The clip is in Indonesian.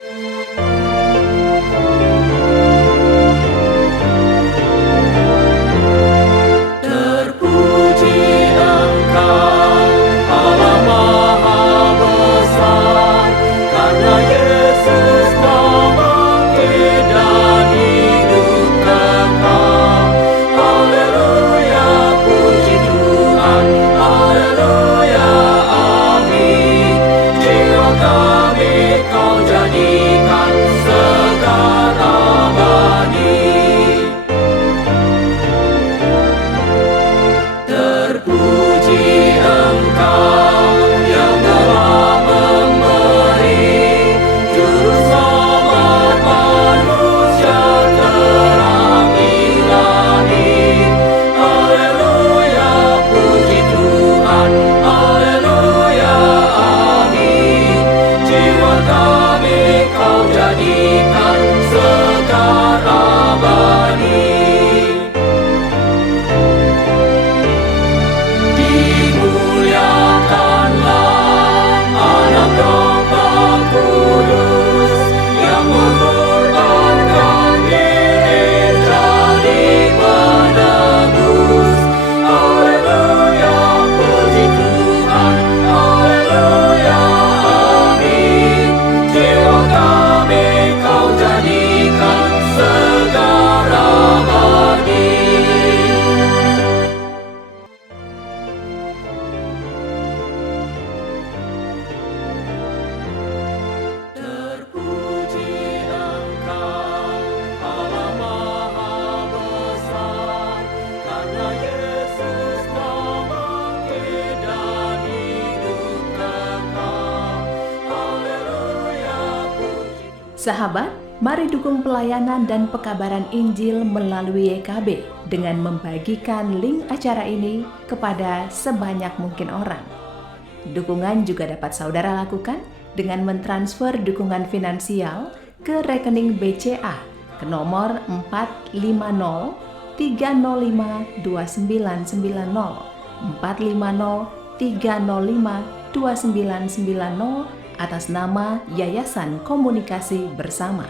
Terpuji Engkau, Allah Maha Besar, karena Yesus telah bangkit dan hidup kekal. Haleluya, puji Tuhan, haleluya, amin. Jiwa kami Kau jadikan segar abadi. Terpuji Engkau yang telah memberi juru selamat manusia terang ilahi. Haleluya, puji Tuhan, haleluya, amin. Jiwa kami Kau jadikan segar abadi. Dimuliakanlah Anak Domba Kudus yang mengorbankan diri jadi penebus. Haleluya, puji Tuhan, haleluya, amin. Jiwa kami Kau jadikan segar abadi. Terpuji Engkau, Allah Maha Besar, karena Yesus telah bangkit dan hidup kekal. Haleluya, puji. Sahabat, mari dukung pelayanan dan pekabaran Injil melalui YKB dengan membagikan link acara ini kepada sebanyak mungkin orang. Dukungan juga dapat saudara lakukan dengan mentransfer dukungan finansial ke rekening BCA ke nomor 450 305 2990 450 305 2990 atas nama Yayasan Komunikasi Bersama.